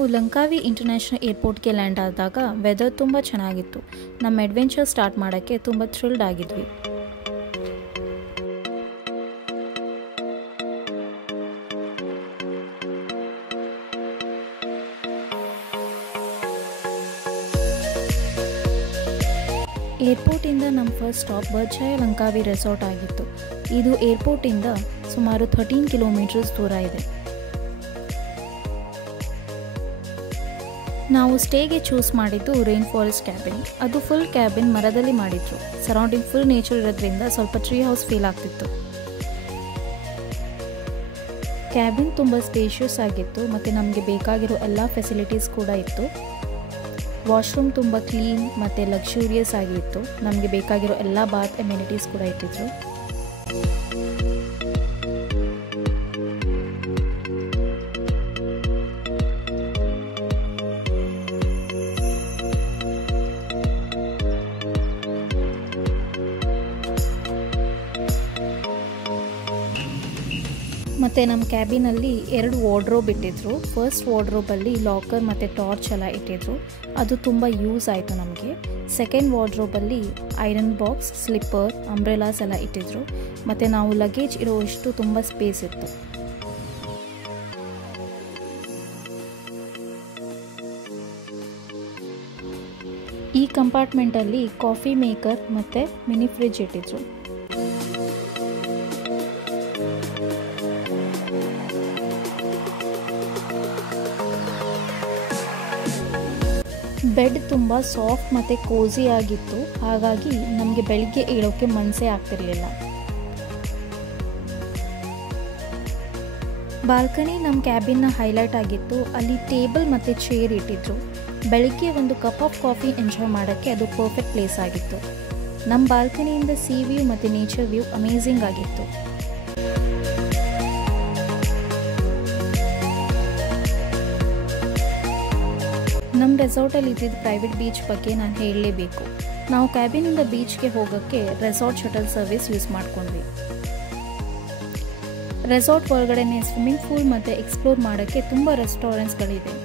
ನಾವು ಲಂಕಾವಿ international ಏರ್ಪೋರ್ಟ್ಗೆ land ಆದಾಗ weather ತುಂಬ ಚೆನ್ನಾಗಿತ್ತು. ನಮ್ಮ ಅಡ್ವೆಂಚರ್ ಸ್ಟಾರ್ಟ್ ಮಾಡೋಕ್ಕೆ ತುಂಬ ಥ್ರಿಲ್ಡ್ ಆಗಿದ್ವಿ. ಏರ್ಪೋರ್ಟಿಂದ ನಮ್ಮ ಫಸ್ಟ್ ಸ್ಟಾಪ್ ಬರ್ಜಾಯ ಲಂಕಾವಿ ರೆಸಾರ್ಟ್ ಆಗಿತ್ತು. ಇದು ಏರ್ಪೋರ್ಟಿಂದ ಸುಮಾರು 13 ಕಿಲೋಮೀಟರ್ಸ್ ದೂರ ಇದೆ. ನಾವು ಸ್ಟೇಗೆ ಚೂಸ್ ಮಾಡಿದ್ದು ರೈನ್ ಫಾರೆಸ್ಟ್ ಕ್ಯಾಬಿನ್. ಅದು ಫುಲ್ ಕ್ಯಾಬಿನ್ ಮರದಲ್ಲಿ ಮಾಡಿದ್ರು. ಸರೌಂಡಿಂಗ್ ಫುಲ್ ನೇಚರ್ ಇರೋದ್ರಿಂದ ಸ್ವಲ್ಪ ಟ್ರೀ ಹೌಸ್ ಫೀಲ್ ಆಗ್ತಿತ್ತು. ಕ್ಯಾಬಿನ್ ತುಂಬ ಸ್ಪೇಷಿಯಸ್ ಆಗಿತ್ತು ಮತ್ತು ನಮಗೆ ಬೇಕಾಗಿರೋ ಎಲ್ಲ ಫೆಸಿಲಿಟೀಸ್ ಕೂಡ ಇತ್ತು. ವಾಶ್ರೂಮ್ ತುಂಬ ಕ್ಲೀನ್ ಮತ್ತು ಲಕ್ಸುರಿಯಸ್ ಆಗಿತ್ತು. ನಮಗೆ ಬೇಕಾಗಿರೋ ಎಲ್ಲ ಬಾತ್ ಅಮ್ಯುನಿಟೀಸ್ ಕೂಡ ಇಟ್ಟಿದ್ರು. ಮತ್ತು ನಮ್ಮ ಕ್ಯಾಬಿನಲ್ಲಿ 2 ವಾರ್ಡ್ರೋಬ್ ಇಟ್ಟಿದ್ರು. ಫಸ್ಟ್ ವಾರ್ಡ್ರೋಬಲ್ಲಿ ಲಾಕರ್ ಮತ್ತು ಟಾರ್ಚ್ ಎಲ್ಲ ಇಟ್ಟಿದ್ರು. ಅದು ತುಂಬ ಯೂಸ್ ಆಯಿತು ನಮಗೆ. ಸೆಕೆಂಡ್ ವಾರ್ಡ್ರೋಬಲ್ಲಿ ಐರನ್ ಬಾಕ್ಸ್, ಸ್ಲಿಪ್ಪರ್, ಅಂಬ್ರೆಲಾಸ್ ಎಲ್ಲ ಇಟ್ಟಿದ್ರು. ಮತ್ತು ನಾವು ಲಗೇಜ್ ಇರೋಷ್ಟು ತುಂಬ ಸ್ಪೇಸ್ ಇತ್ತು. ಈ ಕಂಪಾರ್ಟ್ಮೆಂಟಲ್ಲಿ ಕಾಫಿ ಮೇಕರ್ ಮತ್ತು ಮಿನಿ ಫ್ರಿಡ್ಜ್ ಇಟ್ಟಿದ್ರು. ಬೆಡ್ ತುಂಬ ಸಾಫ್ಟ್ ಮತ್ತು ಕೋಝಿ ಆಗಿತ್ತು. ಹಾಗಾಗಿ ನಮಗೆ ಬೆಳಿಗ್ಗೆ ಏಳೋಕ್ಕೆ ಮನಸ್ಸೇ ಆಗ್ತಿರಲಿಲ್ಲ. ಬಾಲ್ಕನಿ ನಮ್ಮ ಕ್ಯಾಬಿನ್ನ ಹೈಲೈಟ್ ಆಗಿತ್ತು. ಅಲ್ಲಿ ಟೇಬಲ್ ಮತ್ತು ಚೇರ್ ಇಟ್ಟಿದ್ರು. ಬೆಳಿಗ್ಗೆ ಒಂದು ಕಪ್ ಆಫ್ ಕಾಫಿ ಎಂಜಾಯ್ ಮಾಡೋಕ್ಕೆ ಅದು ಪರ್ಫೆಕ್ಟ್ ಪ್ಲೇಸ್ ಆಗಿತ್ತು. ನಮ್ಮ ಬಾಲ್ಕನಿಯಿಂದ ಸೀ ವ್ಯೂ ಮತ್ತು ನೇಚರ್ ವ್ಯೂ ಅಮೇಝಿಂಗ್ ಆಗಿತ್ತು. ನಮ್ಮ ರೆಸಾರ್ಟಲ್ಲಿ ಇದ್ದಿದ್ದು ಪ್ರೈವೇಟ್ ಬೀಚ್ ಬಗ್ಗೆ ನಾನು ಹೇಳಲೇಬೇಕು. ನಾವು ಕ್ಯಾಬಿನಿಂದ ಬೀಚ್ಗೆ ಹೋಗೋಕ್ಕೆ ರೆಸಾರ್ಟ್ ಶಟಲ್ ಸರ್ವಿಸ್ ಯೂಸ್ ಮಾಡ್ಕೊಂಡ್ವಿ. ರೆಸಾರ್ಟ್ ಒಳಗಡೆನೆ ಸ್ವಿಮ್ಮಿಂಗ್ ಪೂಲ್ ಮತ್ತು ಎಕ್ಸ್ಪ್ಲೋರ್ ಮಾಡೋಕ್ಕೆ ತುಂಬ ರೆಸ್ಟೋರೆಂಟ್ಸ್ಗಳಿದೆ.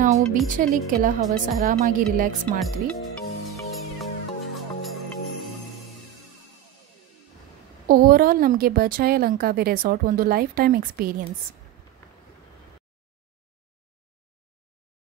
ನಾವು ಬೀಚಲ್ಲಿ ಕೆಲ ಹವರ್ಸ್ ಆರಾಮಾಗಿ ರಿಲ್ಯಾಕ್ಸ್ ಮಾಡಿದ್ವಿ. ಓವರಾಲ್ ನಮಗೆ ಬರ್ಜಾಯ ಲಂಕಾವಿ ರೆಸಾರ್ಟ್ ಒಂದು ಲೈಫ್ ಟೈಮ್ ಎಕ್ಸ್ಪೀರಿಯನ್ಸ್.